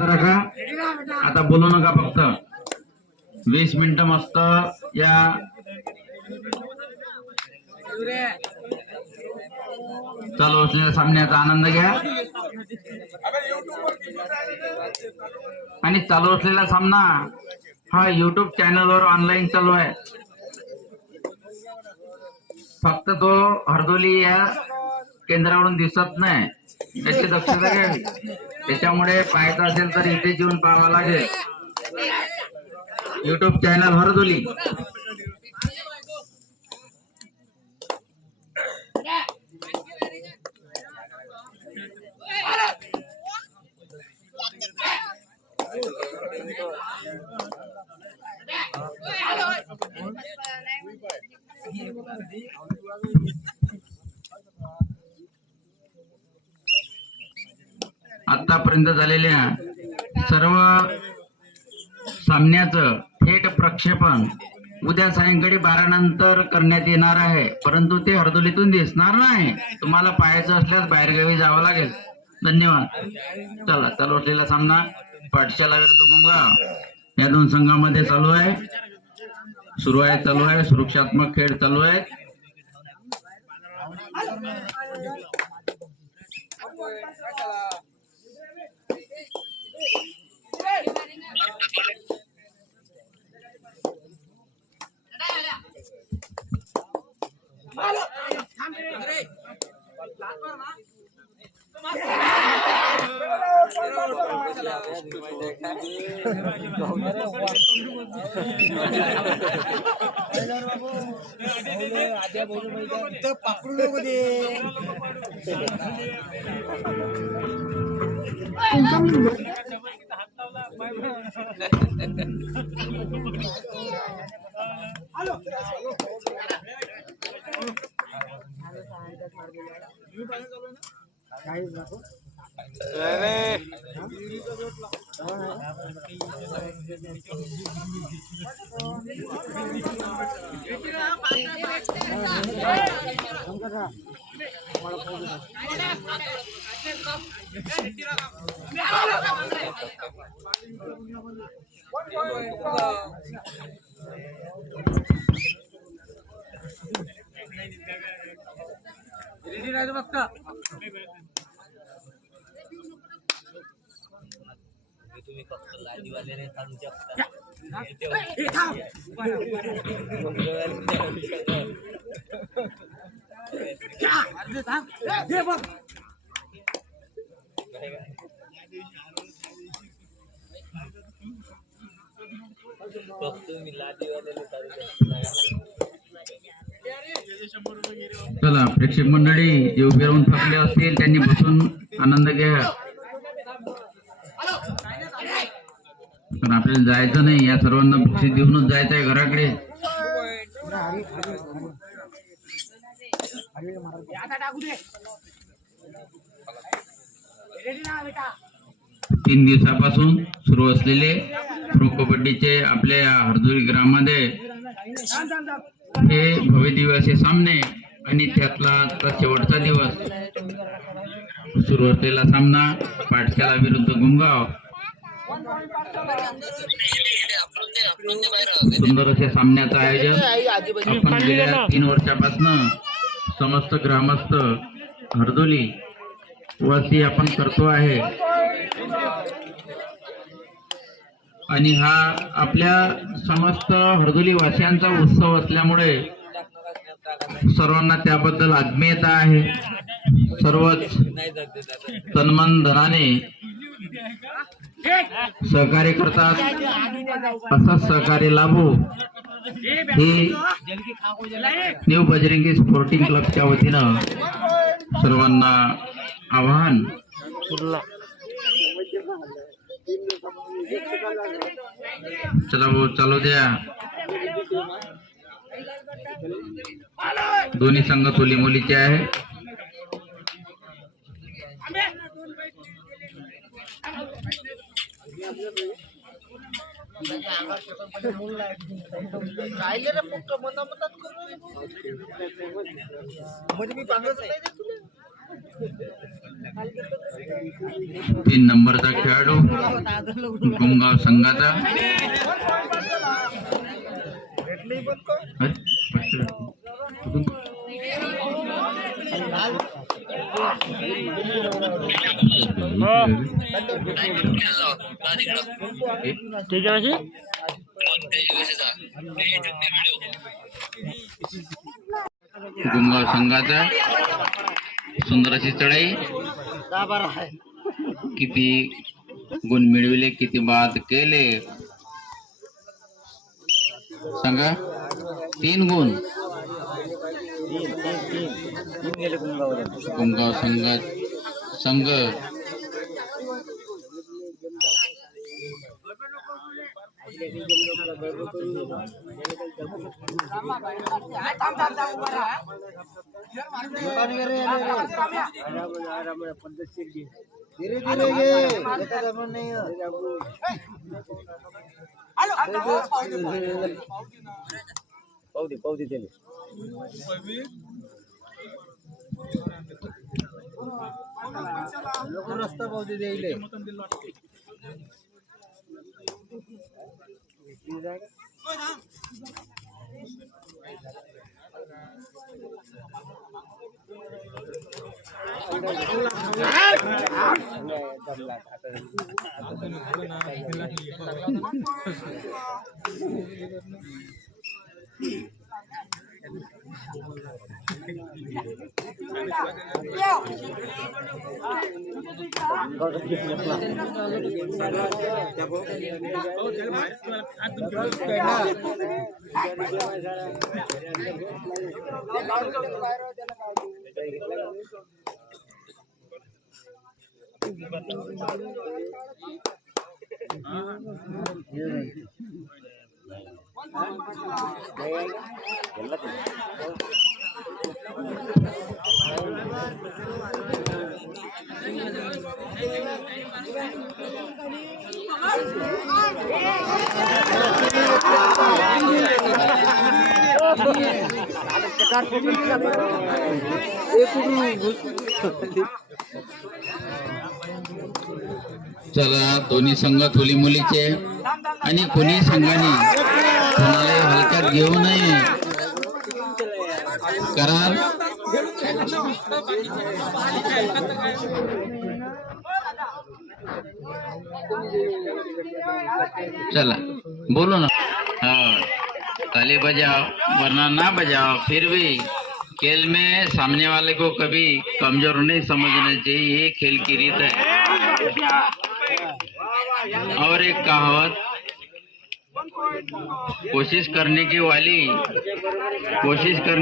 रखा, आता बोलू नका, फक्त 20 मिनिटं मस्त या चालू असलेल्या सामन्याचा आनंद घ्या आणि चालू असलेला सामना हा YouTube चॅनलवर ऑनलाईन चालू आहे. फक्त तो हरदोली या केंद्रावरून दिसत नाही, त्याची दक्षता घ्यावी. त्याच्यामुळे पाहायचं असेल तर इथे येऊन पाहावं लागेल. YouTube channel Hardoli. आतापर्यंत झालेल्या सर्व सामन्याचं थेट प्रक्षेपण उद्या सायंकाळी 12 नंतर करण्यात येणार आहे, परंतु ते हरदोलीतून दिसणार नाही. तुम्हाला पाहायचं असल्यास बाहेरगावी जावं लागेल. धन्यवाद. चला, चालू असलेला सामना पाठशाला विरुद्ध गुमगाव या दोन संघांमध्ये चालू आहे. चालू आहे सुरक्षात्मक खेळ चालू आहे. तुम्ही फक्त लादीवाल्याने काढू शकता. चला, प्रेक्षक मंडळी जे उभे राहून थकले असतील त्यांनी बसून आनंद घ्या. पण आपल्याला जायचं नाही, या सर्वांना बक्षीस देऊनच जायचं आहे घराकडे. तीन दिवसापासून सुरू असलेले प्रो कबड्डीचे आपल्या हरदोली ग्राममध्ये हे भव्य दिवस सामने आणि त्यातला आजचा शेवटचा दिवस. सुरू असलेला सामना पाठशाला विरुद्ध गुमगाव. सुंदर अशा सामन्याचं आयोजन आपण गेल्या 3 वर्षापासून समस्त ग्रामस्थ हरदोली वासी आपण करतो आहे. आणि हा आपल्या समस्त हरदोली वासियांचा उत्सव असल्यामुळे सर्वांना त्याबद्दल आत्मीयता आहे. सर्वच तनमन धनाने सहकार्य करतात. असंच सहकार्य लाभो हे न्यू बजरंगी स्पोर्टिंग क्लबच्या वतीनं सर्वांना आवाहन. चला भाऊ, चालू द्या. दोन्ही संघ मुली मुलीचे आहे. तीन नंबरचा खेळाडू गुमगाव संघाचा गुमगाव संघाचा सुंदर अशी चढाई किती गुण मिळविले किती बाद केले सांगा 3 गुण गुमगाव संघ धीरे धीरे ये बेटा जमन नहीं है पावती दिली लोक रस्ता पावती द्यायले चला दोन्ही संघ थोली मुलीचे आणि कोणी संघाने कोणाला हलक्यात घेऊ नये कारण चला बोलो ना हाँ ताली बजाओ वरना ना बजाओ फिर भी खेल में सामने वाले को कभी कमजोर नहीं समझना चाहिए ये खेल की रीत है और एक कहावत कोशिश करने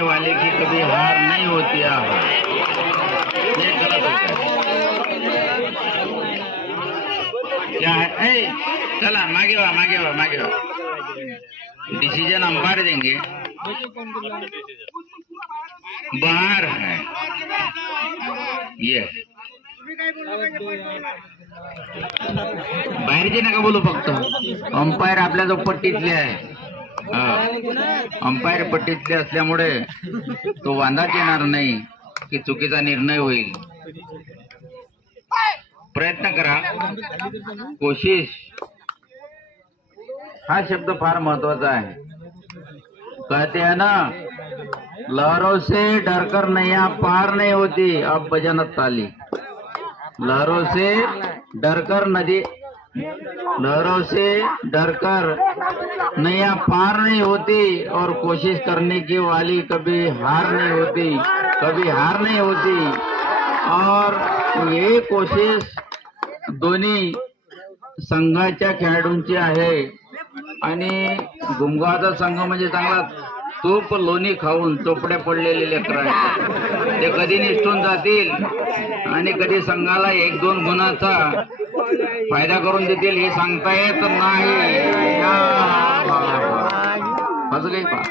वाले की कभी हार नहीं होती ये गलत होता है क्या है ए, चला मागे वा डिसीजन अंपायर देंगे बाहर है ये बाहेरचे नका बोलू फक्त अंपायर आपल्या जो पट्टीतले आहे अंपायर पट्टीतले असल्यामुळे तो वांदाच येणार नाही की चुकीचा निर्णय होईल प्रयत्न करा कोशिश हा शब्द फार महत्वाचा आहे कहते हैं ना लहरों से डरकर नैया पार नहीं होती अब बजाना ताली लहरों से डरकर नैया पार नहीं होती और कोशिश करने की वाली कभी हार नहीं होती और ये कोशिश दोन्ही संघाच्या खेळाडूंची आहे आणि गुमगावचा संघ म्हणजे चांगला तूप लोणी खाऊन चोपड्या पडलेले लेकरं आहेत ते कधी निष्ठून जातील आणि कधी संघाला 1-2 गुणाचा फायदा करून देतील हे सांगता येत नाही असं काही पहा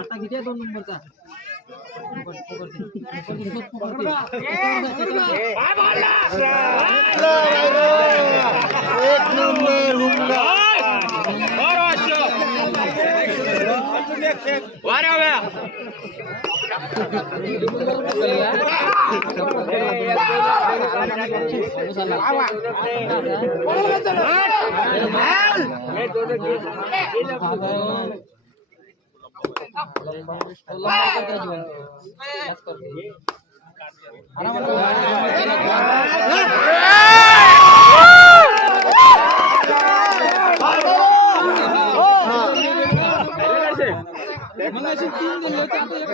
आता किती आहे 2 नंबरचा एक नंबर हुंडा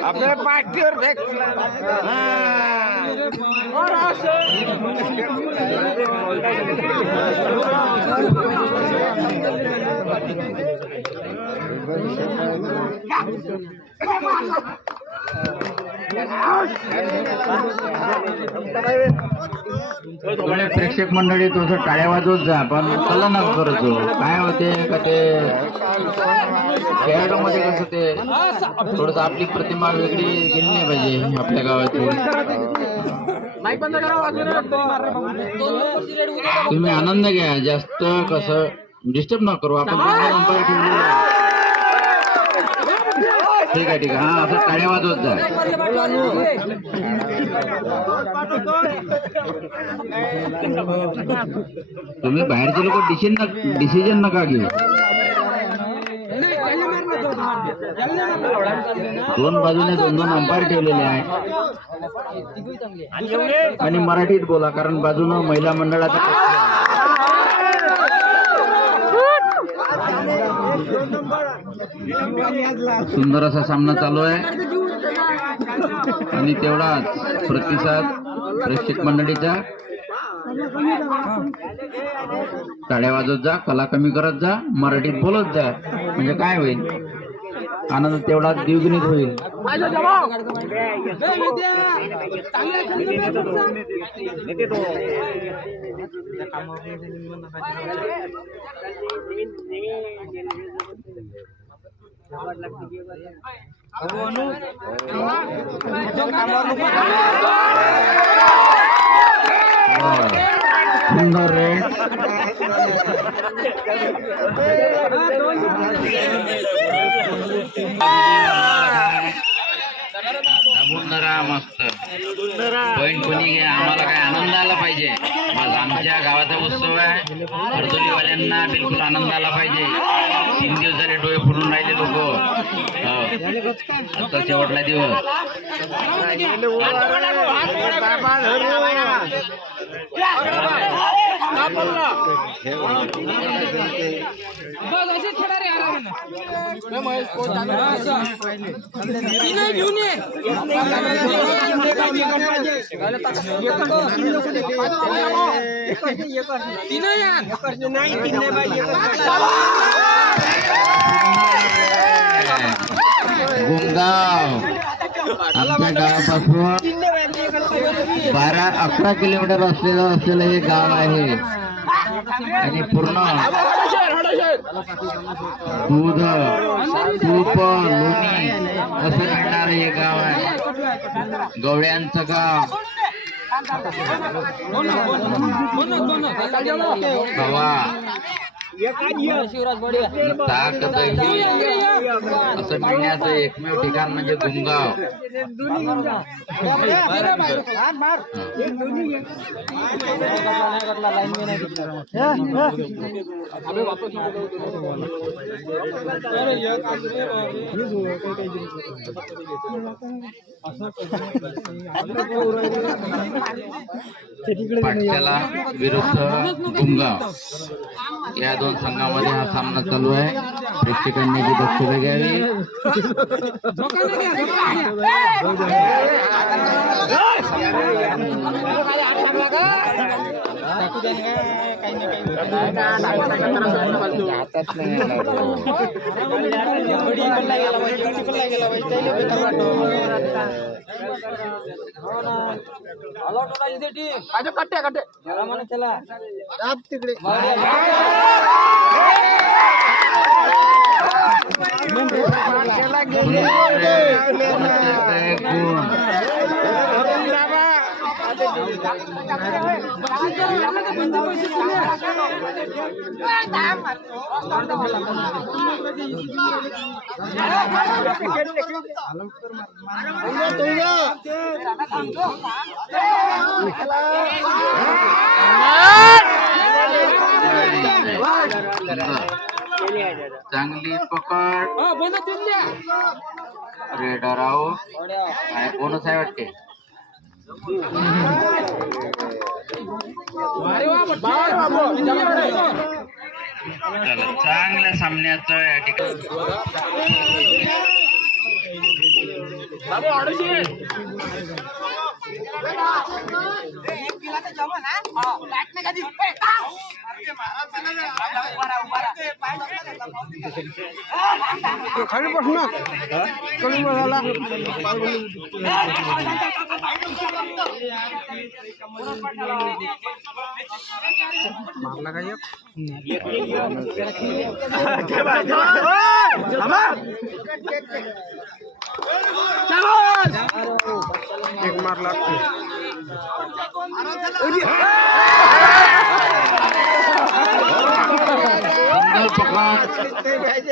आपल्या पाठीवर प्रेक्षक मंडळी थोडस टाळ्या वाजवत जा, पण कला नका करतो. काय होते का ते खेळाडू मध्ये कसं ते थोडस आपली प्रतिमा वेगळी गेली नाही पाहिजे आपल्या गावाची. तुम्ही आनंद घ्या, जास्त कसं डिस्टर्ब न करू. आपण अंपायर ठेवलेलं आहे. ठीक आहे ठीक आहे. हा, असं टाळ्या वाजवत जा. तुम्ही बाहेरचे लोक डिसिजन नका घेऊ. 2 बाजूने 2 अंपायर ठेवलेले आहे. आणि मराठीत बोला, कारण बाजूनं महिला मंडळाचा सुंदर असा सामना चालू आहे. आणि तेवढाच प्रतिसाद प्रेक्षक मंडळीचा. टाळ्या वाजवत जा, कला कमी करत जा, मराठीत बोलत जा. म्हणजे काय होईल, आनंद तेवढा द्विगुणित होईल. सुंदर रे, मस्त पॉइंट कोणी घ्या, आम्हाला काय आनंद आला पाहिजे. आमच्या गावाचा उत्सव आहे. हरदोलीवाल्यांना बिलकुल आनंद आला पाहिजे. 3 दिवस झाले डोळे फुटून राहिले लोक. आता शेवटला दिवस. गुमगाव आमच्या गावापासून 12-11 किलोमीटर असलेलं हे गाव आहे आणि पूर्ण दूध तूप लोणी असं मिळणार हे गाव आहे. गवळ्यांचं गाव. हवा ताक दही असं मिळण्याचं एकमेव ठिकाण म्हणजे गुमगाव. पाठशाला विरुद्ध गुमगाव या 2 संघामध्ये हा सामना चालू आहे. प्रेक्षकांनी जी दक्षता घ्यावी. चांगली पकड. Raider out. बोनस आहे वाटते. चला चांगल्या सामन्याचं या ठिकाणी खाली बस ना कमी झाला. मारला का एक मारला.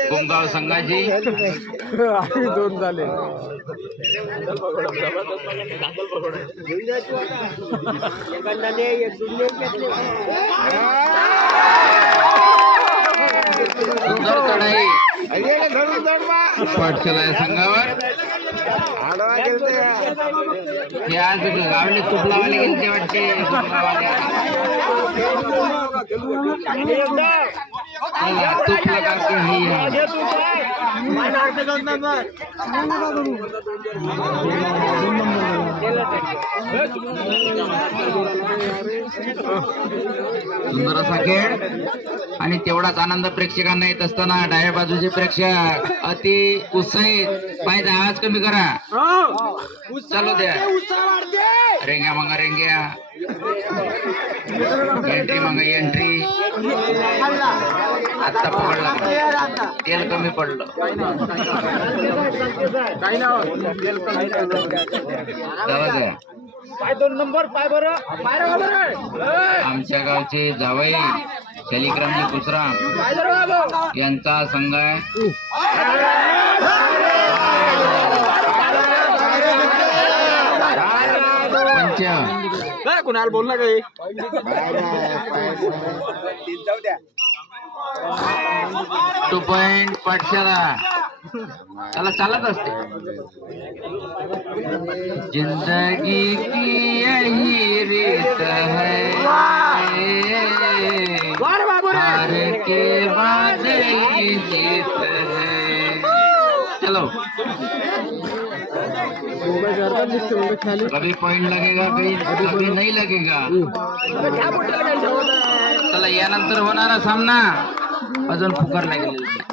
गुमगाव संघाची 2 झाले. सुंदर चढाई पाठशाला या संघावर. हे आज गावले तुपलावाले गेले वाटते. तुप लगा के सुंदर असा खेळ आणि तेवढाच आनंद प्रेक्षकांना येत असताना डाव्या बाजूचे प्रेक्षक अति उत्साहित. पाहिजे आवाज कमी करा. चालू द्या. रेंग्या मागा रेंग्या. एंट्री मागा एंट्री. आता पकडला. तेल कमी पडलं. चला द्या. आमच्या गावचे जावई शालिग्राम कुसरा यांचा संघ आहे. कुणाला बोल ना काही 2 पॉइंट पाठशाला त्याला चालत असते जिंदगी की यही रीत है हार के बाद ही जीत है चलो कभी पॉइंट लगेगा कभी नहीं लगेगा चला यानंतर होणारा सामना अजून फुकारला गेलेला